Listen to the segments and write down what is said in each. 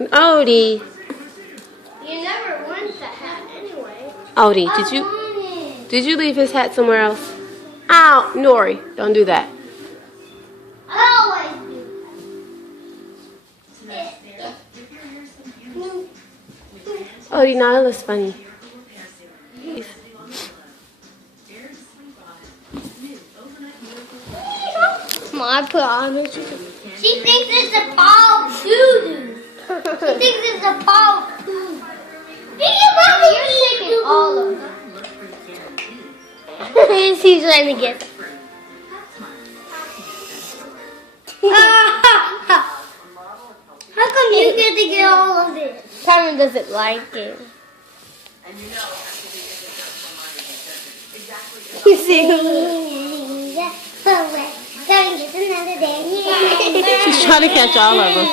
Odie. You never want the hat anyway. Odie, did you leave his hat somewhere else? Ow, Nori, don't do that. I always do. Odie, Nyla's funny. My promise. She thinks it's a ball doo-doo. She thinks it's a ball doo. You're taking all of them. She's trying to get. How come you get to get all of this? Carmen doesn't like it. You see? She's trying to catch all of them.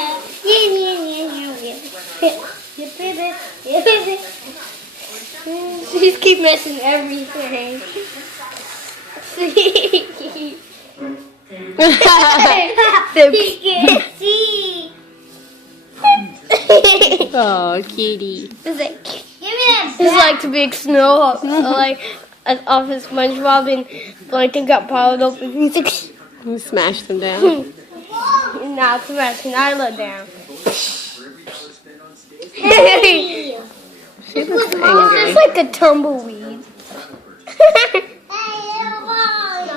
She just keep messing everything. Oh, kitty. It's like the big snow, like off of SpongeBob, and Plankton got piled up, and he's like, You smashed them down. and now it's smashing Nyla down. She looks It's angry. like a tumbleweed.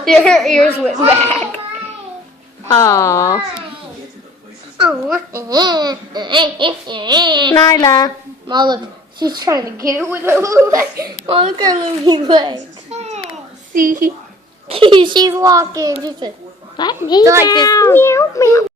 Her ears went back. Oh, Nyla. Ma, look, she's trying to get it with her little leg. Oh, look at her little leg. See, she's walking. Just like this. Meow, meow.